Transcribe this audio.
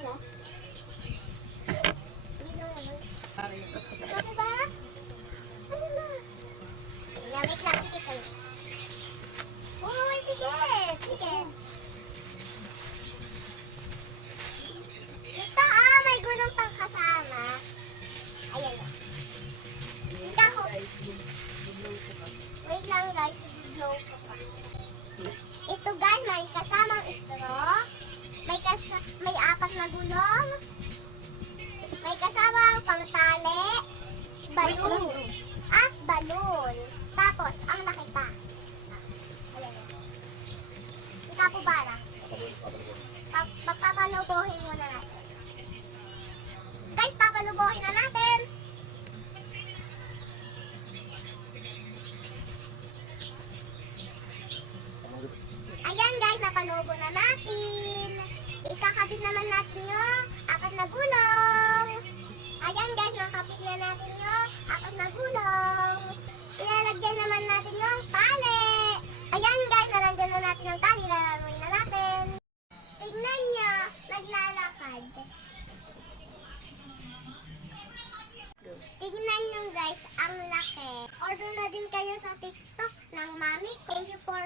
nila. Ano ba? Ano na? Wait lang, tikit kayo. Uy, tikit! Tikit! Ito may gulong pang kasama. Ayan na. Ika ko. Wait lang guys, i-blow ko pa. Ito guys, may kasamang straw. May apat na gulong. May kasamang pangtali. Balon. At balon. Tapos, ang laki pa. Ayan na. Ika po bara. Papalubuhin muna natin. Guys, papalubuhin na natin. Ayan guys, napalubo na natin. Ikakabit naman natin yung apat na gulong. Ayan guys, nakapit na natin yung apat na gulong. Ilalagyan naman natin yung tali. Ayan guys, nalagyan na natin yung tali. Lalaruin na natin. Tignan nyo, naglalakad. Tignan nyo guys, ang laki. Order na din kayo sa TikTok ng mami. Thank you for